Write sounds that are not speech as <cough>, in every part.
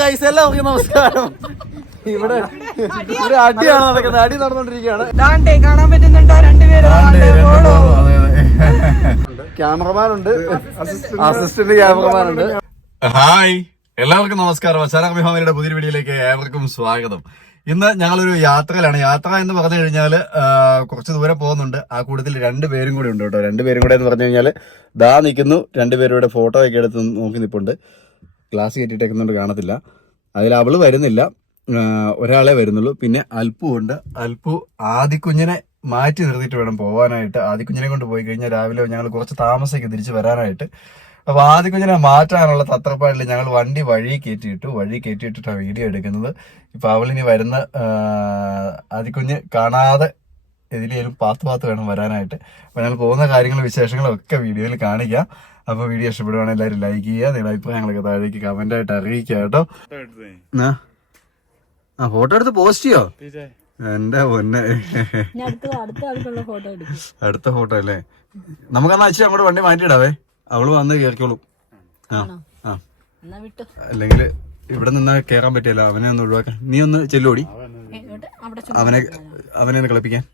Guys എല്ലാവർക്കും നമസ്കാരം. ഇവിടെ അടിയാണ് നടക്കുന്നത്. അടി നടന്നുകൊണ്ടിരിക്കുകയാണ് കാണാൻ പറ്റുന്നുണ്ടോ? രണ്ടുപേരും. ക്യാമറമാൻ ഉണ്ട് അസിസ്റ്റന്റ് ക്യാമറമാൻ ഉണ്ട് ഹായ്. എല്ലാവർക്കും നമസ്കാരം. അച്ചാരാമി ഫാമിലിയുടെ പുതിയ വീഡിയോയിലേക്ക് ഏവർക്കും സ്വാഗതം. ഇന്ന് ഞങ്ങളൊരു യാത്രയിലാണ്. യാത്ര എന്ന് പറഞ്ഞു കഴിഞ്ഞാൽ കുറച്ച് ദൂരെ പോകുന്നുണ്ട്. ആ കൂട്ടത്തിൽ രണ്ട് പേരും കൂടി ഉണ്ട് കേട്ടോ. രണ്ട് പേരും കൂടെ എന്ന് പറഞ്ഞു കഴിഞ്ഞാൽ ദാ നിൽക്കുന്നു. രണ്ടുപേരും ഇവിടെ ഫോട്ടോ ഒക്കെ എടുത്ത് നോക്കി നിൽപ്പുണ്ട് ഗ്ലാസ് കയറ്റിയിട്ടേക്കുന്നുണ്ട് കാണത്തില്ല. അതിൽ അവൾ വരുന്നില്ല. ഒരാളെ വരുന്നുള്ളൂ. പിന്നെ അൽപ്പു ഉണ്ട്. അൽപ്പു ആദിക്കുഞ്ഞിനെ മാറ്റി നിർത്തിയിട്ട് വേണം പോകാനായിട്ട് ആദിക്കുഞ്ഞിനെ കൊണ്ട് പോയി കഴിഞ്ഞാൽ രാവിലെ ഞങ്ങൾ കുറച്ച് താമസിക്കും തിരിച്ച് വരാനായിട്ട്. അപ്പോൾ ആദിക്കുഞ്ഞിനെ മാറ്റാനുള്ള തത്രപ്പാടിൽ ഞങ്ങൾ വണ്ടി വഴി കയറ്റിയിട്ടു വഴി കയറ്റിയിട്ടിട്ടാണ് വീഡിയോ എടുക്കുന്നത്. ഇപ്പൊ അവളിനി വരുന്ന ആദിക്കുഞ്ഞ് കാണാതെ എതിലേലും പാത്ത് പാത്ത് വേണം വരാനായിട്ട്. അപ്പൊ ഞങ്ങൾ പോകുന്ന കാര്യങ്ങളും വിശേഷങ്ങളും ഒക്കെ വീഡിയോയിൽ കാണിക്കാം. അപ്പൊ വീഡിയോ ഇഷ്ടപ്പെടുവാണെങ്കിൽ എല്ലാവരും ലൈക്ക് ചെയ്യുക നിങ്ങളുടെ അഭിപ്രായങ്ങളൊക്കെ താഴേക്ക് കമന്റ് ആയിട്ട് അറിയിക്കുക കേട്ടോ. ആ. ഫോട്ടോ എടുത്ത് പോസ്റ്റ് ചെയ്യോ? എന്റെ പൊന്നെ. അടുത്ത ഫോട്ടോ അല്ലേ നമുക്ക് ഫോട്ടോ അല്ലേ? നമുക്കെന്നാ അച്ഛൻ അങ്ങോട്ട് വണ്ടി മാറ്റിയിടാവേ. അവൾ വന്ന് കേറിക്കോളും. ആ ആ. വിട്ടു. അല്ലെങ്കിൽ ഇവിടെ നിന്നാ കേറാൻ പറ്റില്ല അവനെ ഒന്ന് ഒഴിവാക്കാൻ. നീ ഒന്ന് ചെല്ലോടി. അവിടെ അവനെ അവനെ ഒന്ന് കളിപ്പിക്കാൻ.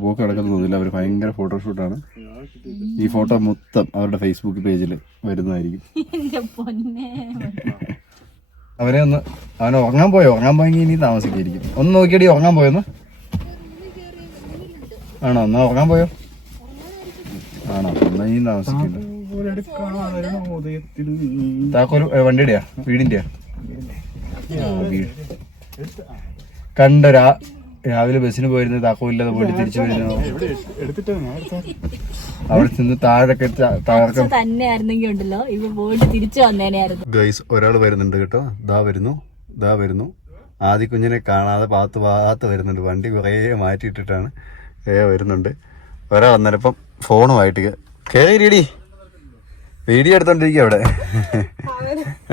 പോക്ക് കിടക്കുന്ന തോന്നില്ല അവർ ഭയങ്കര ഫോട്ടോഷൂട്ടാണ് ഈ ഫോട്ടോ മൊത്തം അവരുടെ ഫേസ്ബുക്ക് പേജിൽ വരുന്നതായിരിക്കും. അവരെ അവനെ ഒന്ന് അവനെ ഉറങ്ങാൻ പോയോ? ഉറങ്ങാൻ പോയെങ്കിൽ ഇനി താമസിക്കായിരിക്കും. ഒന്ന് നോക്കിയടി ഉറങ്ങാൻ പോയെന്ന്. ആണോ? എന്നാ ഉറങ്ങാൻ പോയോ? ആണോ? എന്നാ ഇനി താമസിക്കില്ല. താക്കോൽ ഏ, വണ്ടിയുടെയാ? വീടിന്റെയാ? കണ്ടൊരാ രാവിലെ ബസ്സിന് പോയിരുന്നത് താക്കോലില്ലാതെ പോയിട്ട് തിരിച്ചു വരുന്നു. അവിടെ നിന്ന് താഴൊക്കെ താഴെ തന്നെ ആയിരുന്നെങ്കിൽ ഉണ്ടല്ലോ. ഇവ പോയിട്ട് തിരിച്ചു വന്നേനായിരുന്നു ഗൈസ് ഒരാൾ വരുന്നുണ്ട് കേട്ടോ. ദാ വരുന്നു. ദാ വരുന്നു. ആദ്യ കുഞ്ഞിനെ കാണാതെ പാത്ത് പാത്ത് വരുന്നുണ്ട്. വണ്ടി കുറേ മാറ്റിയിട്ടിട്ടാണ്. ഏ വരുന്നുണ്ട്. ഒരാൾ അന്നേരപ്പം ഫോണുമായിട്ട് കയറിയിടി വീഡിയോ എടുത്തോണ്ടിരിക്കുക അവിടെ.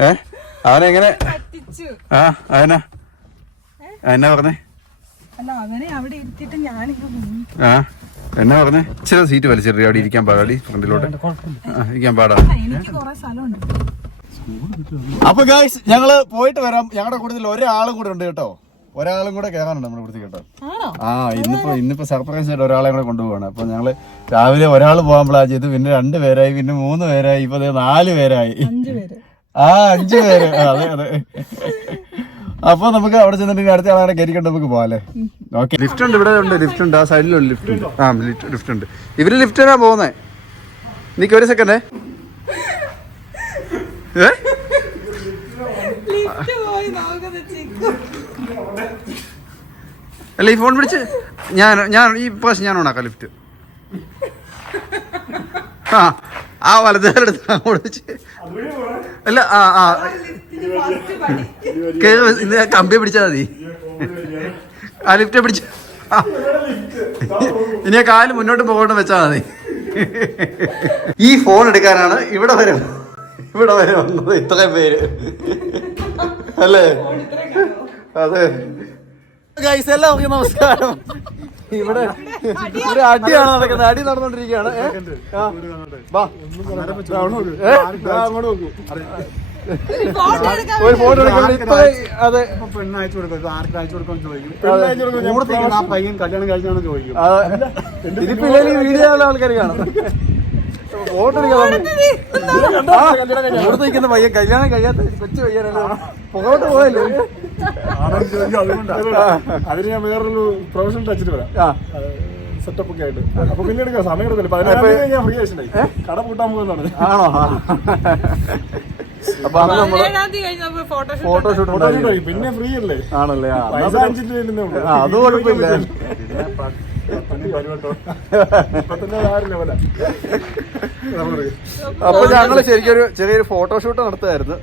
ഏ? അവനെങ്ങനെ? ആ അവനാ. എന്നാ പറഞ്ഞേ? അല്ല അവനെ അവിടെ മുങ്ങി. ആ എന്നാ പറഞ്ഞേ? ചില സീറ്റ് വലിച്ചിട്ട് അവിടെ ഇരിക്കാൻ പാടാടി ഫ്രണ്ടിലോട്ട് ഇരിക്കാൻ പാടാ. എനിക്ക് കുറെ സ്ഥലമുണ്ട്. അപ്പൊ ഗായ്സ് ഞങ്ങൾ പോയിട്ട് വരാം. ഞങ്ങളുടെ കൂട്ടത്തിൽ ഒരാളും കൂടെ ഉണ്ട് കേട്ടോ. ഒരാളും കൂടെ കയറാനുണ്ട് നമ്മുടെ കൂടുതൽ കേട്ടോ. ആണോ? ആ ഇന്നിപ്പോ ഇന്നിപ്പോ സർപ്രൈസ് ആയിട്ട് ഒരാളെ കൂടെ കൊണ്ടുപോവാണ്. അപ്പൊ ഞങ്ങൾ രാവിലെ ഒരാൾ പോകാൻ പ്ലാൻ ചെയ്തു പിന്നെ രണ്ട് പേരായി പിന്നെ മൂന്ന് പേരായി ഇപ്പൊ നാല് പേരായി. ആ അഞ്ചു പേര്. അതെ അതെ. അപ്പൊ നമുക്ക് അവിടെ ചെന്നിട്ട് അടുത്ത ആളെ കയറിക്കൊണ്ട് നമുക്ക് പോവാല്ലേ ഓക്കെ ലിഫ്റ്റ് ഉണ്ട് ഇവിടെ ഉണ്ട് ലിഫ്റ്റ് ഉണ്ട്. ആ സൈഡിലുണ്ട് ലിഫ്റ്റ് ഉണ്ട്. ആ ലിഫ്റ്റ് ഉണ്ട്. ഇവർ ലിഫ്റ്റ് തന്നെ പോകുന്നേ? നിക്ക് ഒരു സെക്കൻഡേ ഏ? ലിഫ്റ്റ് പോയി നോക്കുന്നത് ചിക്കു അല്ല ഈ ഫോൺ പിടിച്ച്. ഞാൻ ഞാൻ ഈ പ്രാവശ്യം ഞാൻ ഓണാക്കാം ലിഫ്റ്റ് ആ ആ വലതുകാരെടുത്ത് അങ്ങോട്ട് വെച്ച്. അല്ല ആ ആ. ഇന്ന് കമ്പി പിടിച്ചാൽ മതി. ആ ലിഫ്റ്റ് പിടിച്ച. ഇനി കാൽ മുന്നോട്ട് പോകണ്ട വെച്ചാൽ മതി. ഈ ഫോൺ എടുക്കാനാണ് ഇവിടെ വരെ ഇവിടെ വരെ വന്നത് ഇത്രയും പേര്. അല്ലേ? അതെ. ഗൈസ് എല്ലാവർക്കും നമസ്കാരം. ഇവിടെ ഒരു അടിയാണ് നടക്കുന്നത്. അടി നടന്നുകൊണ്ടിരിക്കുകയാണ് ആ. ആ. ഒരു ഫോട്ടോ എടുക്കാൻ പയ്യൻ കല്യാണം അതെ. ചോദിക്കും. വീഡിയോ ആൾക്കാർ കാണും. ഫോട്ടോ എടുക്കാൻ ഇവിടെ നിൽക്കുന്ന പയ്യൻ കല്യാണം കഴിയാത്ത കൊച്ചു പയ്യനല്ലേ പുറകോട്ട് പോയല്ലേ? അതിന് ഞാൻ വേറൊരു പ്രൊഫഷണൽ ടച്ചിട്ട് വരാം. ആ. സെറ്റപ്പ് ഒക്കെ ആയിട്ട്. അപ്പൊ പിന്നെ എടുക്കാം സമയം എടുത്തില്ല. ഞാൻ ഫ്രീ ആയിട്ടുണ്ടായി കട പൂട്ടാൻ പോകുന്നതാണ്. ആണോ? അപ്പൊ അന്ന് നമ്മൾ പതിനേഴാം ഫോട്ടോഷൂട്ട് ഫോട്ടോഷൂട്ട് ഫോട്ടോ പിന്നെ ഫ്രീ അല്ലേ? ആണല്ലേ? അത് കുഴപ്പമില്ല. അപ്പൊ ഞങ്ങൾ ശരിക്കൊരു ചെറിയൊരു ഫോട്ടോഷൂട്ട് നടത്തുമായിരുന്നു.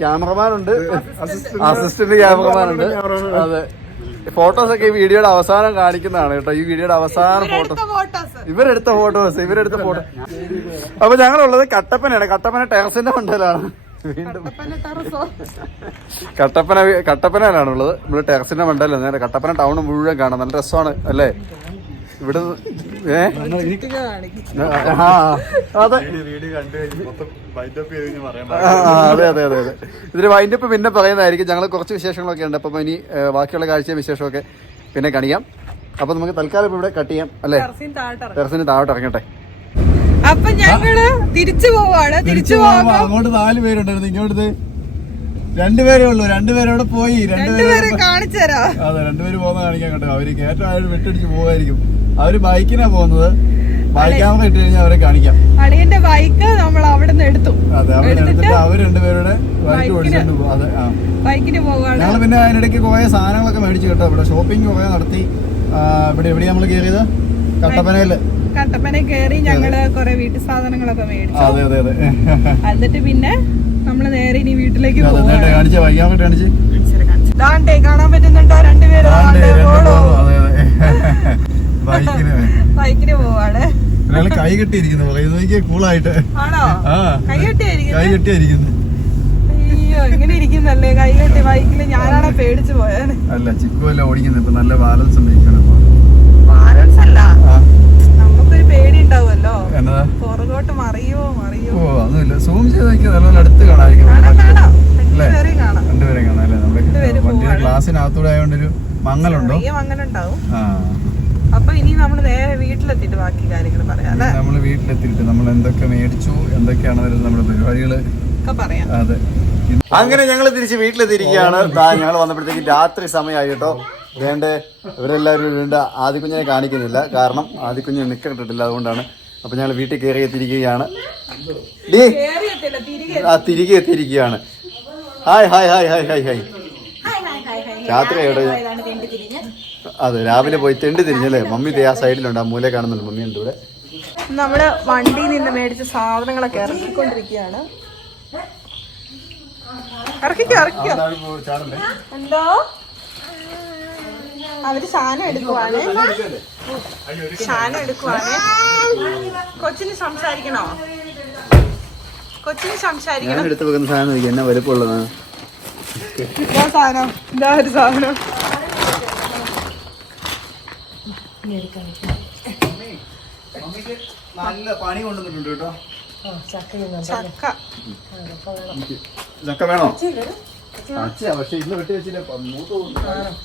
ക്യാമറമാനുണ്ട് അസിസ്റ്റന്റ് ക്യാമറമാനുണ്ട് അതെ. ഫോട്ടോസ് ഒക്കെ ഈ വീഡിയോയുടെ അവസാനം കാണിക്കുന്നതാണ് കേട്ടോ. ഈ വീഡിയോയുടെ അവസാന ഫോട്ടോ. ഫോട്ടോസ്. ഇവരെടുത്ത ഫോട്ടോസ് ഇവരെടുത്ത ഫോട്ടോ. അപ്പൊ ഞങ്ങളുള്ളത് കട്ടപ്പനയാണ്. കട്ടപ്പന ടെറസിന്റെ മണ്ടലാണ്. കട്ടപ്പന കട്ടപ്പനയിലാണുള്ളത്. നമ്മൾ ടെറസിന്റെ മണ്ടലാണ് കട്ടപ്പന ടൗൺ മുഴുവൻ കാണാം. നല്ല രസമാണ് അല്ലേ? ഇവിടെ അതെ. അതെ അതെ അതെ ഇതിന് വൈൻഡപ്പ് പിന്നെ പറയുന്നതായിരിക്കും. ഞങ്ങൾ കുറച്ച് വിശേഷങ്ങളൊക്കെ ഉണ്ട്. അപ്പം ഇനി ബാക്കിയുള്ള കാഴ്ചയും വിശേഷമൊക്കെ പിന്നെ കാണിക്കാം അപ്പം നമുക്ക് തൽക്കാലം ഇപ്പം ഇവിടെ കട്ട് ചെയ്യാം. അല്ലേ? ടെറസിന് താഴോട്ട് ഇറങ്ങട്ടെ അപ്പൊ ഞങ്ങൾ തിരിച്ചു പോവാണ്. തിരിച്ചു പോവാ. അങ്ങോട്ട് നാല് പേരുണ്ടായിരുന്നു. ഇങ്ങോട്ട് രണ്ടുപേരേ ഉള്ളൂ. രണ്ടുപേരോടെ പോയി. രണ്ടുപേരെ കാണിച്ചു തരാം. അതെ രണ്ടുപേര് പോകുന്ന കാണിക്കാൻ കേട്ടോ. അവർ കയറ്റമായിട്ട് വെട്ടടിച്ച് പോവായിരിക്കും. അവർ ബൈക്കിനാ പോകുന്നത്. ബൈക്കാമറ ഇട്ട് കഴിഞ്ഞാൽ അവരെ കാണിക്കാം. അളിയന്റെ ബൈക്ക് നമ്മൾ അവിടെ നിന്ന് എടുത്തു. അതെ അവർ എടുത്തിട്ട് അവർ രണ്ടുപേരുടെ ബൈക്ക് ഓടിച്ചോണ്ട് ബൈക്കിന് പോവാണ് ഞങ്ങൾ പിന്നെ അതിനിടയ്ക്ക് കുറെ സാധനങ്ങളൊക്കെ മേടിച്ചു കേട്ടോ. ഇവിടെ ഷോപ്പിംഗ് കുറെ നടത്തി. ഇവിടെ എവിടെയാ നമ്മൾ കയറിയത്? കട്ടപ്പനയിൽ. കട്ടപ്പന കയറി ഞങ്ങൾ കൊറേ വീട്ടു സാധനങ്ങളൊക്കെ മേടിച്ചു. അതെ അതെ അതെ. എന്നിട്ട് പിന്നെ നമ്മൾ നേരെ ഇനി വീട്ടിലേക്ക് കാണിച്ച വൈകാൻ കാണിച്ച്. കാണാൻ പറ്റുന്നുണ്ടോ രണ്ടുപേരും? <laughs> ബൈക്കിന് പോവാണ്. ഒരാൾ കൈ കെട്ടിയിരിക്കുന്നു. പറയുന്നത് കൂളായിട്ട്. കൈ കെട്ടിയിരിക്കുന്നു അയ്യോ ഇങ്ങനെ ഇരിക്കുന്നല്ലേ? കൈ കെട്ടി ബൈക്കിൽ ഞാനാണ് പേടിച്ചു പോയത്? അല്ല ചിക്കു അല്ല ഓടിക്കുന്നത്. ഇപ്പൊ നല്ല ബാലൻസ് ഉണ്ട് ബാലൻസ് അല്ല. നമുക്കൊരു പേടി ഉണ്ടാവുമല്ലോ. പുറകോട്ട് മറിയോ മറിയോ ഓ ഒന്നുമില്ല സൂം ചെയ്ത് നോക്കിയാൽ നല്ല അടുത്ത് കാണാമായിരിക്കും? രണ്ടുപേരെയും കാണാം. അല്ലേ? നമ്മുടെ വണ്ടിയുടെ. ഗ്ലാസ്സിനകത്തൂടെ ആയതുകൊണ്ടൊരു മങ്ങലുണ്ടോ? ഉണ്ടാവും ആ. അപ്പൊ ഇനി നമ്മൾ നേരെ വീട്ടിലെത്തിയിട്ട് ബാക്കി കാര്യങ്ങൾ പറയാം അല്ലേ? നമ്മൾ വീട്ടിലെത്തിയിട്ട് നമ്മൾ എന്തൊക്കെ മേടിച്ചു എന്തൊക്കെയാണ് വരുന്നത് നമ്മുടെ പരിപാടികൾ? പറയാം. അതെ. അങ്ങനെ ഞങ്ങൾ തിരിച്ച് വീട്ടിലെത്തിയിരിക്കുകയാണ്. ഞങ്ങൾ വന്നപ്പോഴത്തേക്ക് രാത്രി സമയമായി കേട്ടോ. വേണ്ട ഇവരെല്ലാവരും വീണ്ടും ആദിക്കുഞ്ഞിനെ കാണിക്കുന്നില്ല. കാരണം ആദിക്കുഞ്ഞ് നിൽക്കിട്ടിട്ടില്ല അതുകൊണ്ടാണ് അപ്പൊ ഞങ്ങൾ വീട്ടിൽ കയറി എത്തിയിരിക്കുകയാണ്. ആ തിരികെ എത്തിയിരിക്കുകയാണ്. Hi hi hi hi hi hi. രാത്രി അതെ രാവിലെ പോയി തെണ്ടി തിരിഞ്ഞല്ലേ? മമ്മി ദേ ആ സൈഡിലുണ്ട് ആ മൂല കാണുന്നുണ്ട്. മമ്മി ഉണ്ട് ഇവിടെ. നമ്മൾ വണ്ടിയിൽ നിന്ന് മേടിച്ച സാധനങ്ങളൊക്കെ ഇറക്കിക്കൊണ്ടിരിക്കുകയാണ്. ഇറക്കിക്കോ ഇറക്കിക്കോ. എന്തോ? അവർ സാധനം എടുക്കുവാണ്. സാധനം എടുക്കുവാണ്. കൊച്ചിന് സംസാരിക്കണോ? കൊച്ചിന് സംസാരിക്കണം. എടുത്ത് വെക്കുന്ന സാധനം എന്നാ വലുപ്പമുള്ളതാണ് സാധനം. എന്താ ഒരു സാധനം. നല്ല പണി കൊണ്ടുവന്നിട്ടുണ്ട് കേട്ടോ. ചക്ക വേണോ. പക്ഷെ ഇന്ന് വെട്ടി വെച്ചില്ല.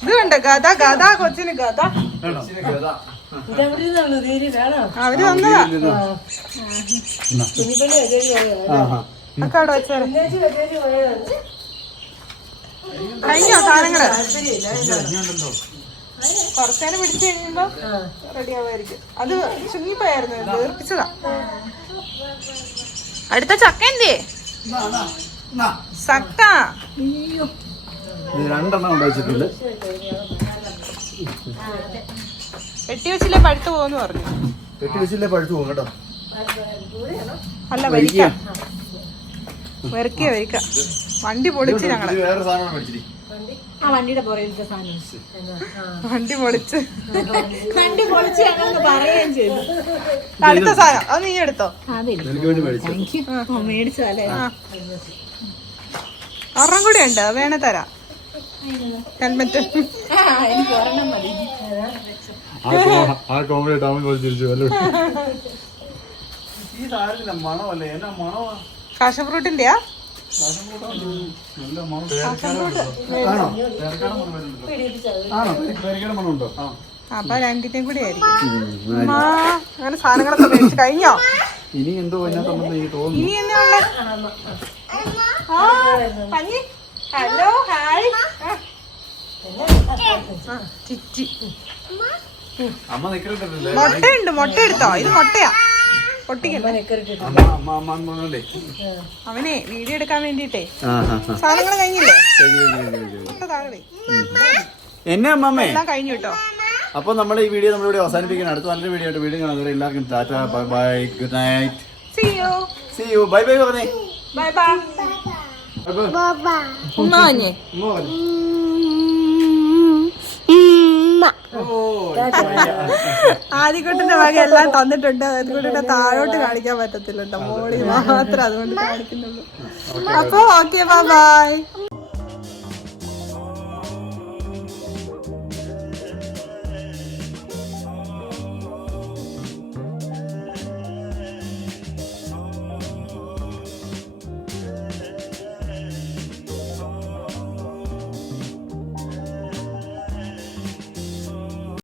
ഇത് കണ്ട ഗത ഗത കൊച്ചിന് ഗത അവർ വന്നതാ. അവിടെ വെച്ചേരെ. കഴിഞ്ഞോ സാധനങ്ങൾ? കുറച്ചേരം പിടിച്ചു കഴിയുമ്പോ റെഡി ആവുമായിരിക്കും അത് ചുങ്ങിപ്പോയായിരുന്നു വീർപ്പിച്ചതാ അടുത്ത ചക്ക എന്തേ? ചക്ക. രണ്ടെണ്ണം കൊണ്ട് വെച്ചിട്ടുണ്ട്. വെട്ടി വെച്ചില്ലേ പഴുത്തു പോകുന്നു പറഞ്ഞു. വെട്ടി വെച്ചില്ലേ പഴുത്തു പോകും കേട്ടോ. അല്ല വരിക്ക. വരിക്ക വരിക്ക. വണ്ടി പൊളിച്ച് ഞങ്ങൾ. വേറെ സാധനം മേടിച്ചിരി ആ വണ്ടിയുടെ പുറകിലത്തെ സാധനം. വണ്ടി പൊളിച്ച്. വണ്ടി പൊളിച്ച് ഞങ്ങളൊന്ന് പറയുകയും ചെയ്തു. അടുത്ത സാധനം. അത് നീ എടുത്തോ? മേടിച്ചതല്ലേ ഒരെണ്ണം കൂടെ ഉണ്ട്. വേണേ തരാം. ഹെൽമെറ്റ് ആ എനിക്ക് ഒരെണ്ണം മതി. ആ കോമഡി പോലെ അല്ലേ കാശ ഫ്രൂട്ടിന്റെയാ അപ്പൊ രണ്ടിന്റെയും കൂടി ആയിരിക്കും. അങ്ങനെ സാധനങ്ങളൊക്കെ മേടിച്ച് കഴിഞ്ഞോ? ഇനി എന്തോ ഇനി? ആ ഹലോ ഹായ്. ചിറ്റി മുട്ടയുണ്ട് മുട്ട എടുത്തോ? ഇത് മുട്ടയാ. അവനെ വീഡിയോ എടുക്കാൻ വേണ്ടിട്ടേ സാധനങ്ങൾ കഴിഞ്ഞില്ലേ. എന്നെ അമ്മമ്മേ എല്ലാം കഴിഞ്ഞു കേട്ടോ അപ്പൊ നമ്മൾ ഈ വീഡിയോ നമ്മളിവിടെ അവസാനിപ്പിക്കണം അടുത്ത നല്ലൊരു വീഡിയോ ആയിട്ട് വീഡിയോ കാണാൻ എല്ലാവർക്കും Tata bye bye good night See you see you bye bye പറഞ്ഞേ ബൈ ബൈ ഉമ്മ പറഞ്ഞേ ഉമ്മ പറഞ്ഞേ. ആദ്യക്കുട്ടിന്റെ വക എല്ലാം തന്നിട്ടുണ്ട്. ആദ്യക്കുട്ടിന്റെ താഴോട്ട് കാണിക്കാൻ പറ്റത്തില്ല മോളി മാത്രം അതുകൊണ്ട് കാണിക്കുന്നുള്ളൂ. അപ്പൊ ഓക്കെ ബൈ ബൈ.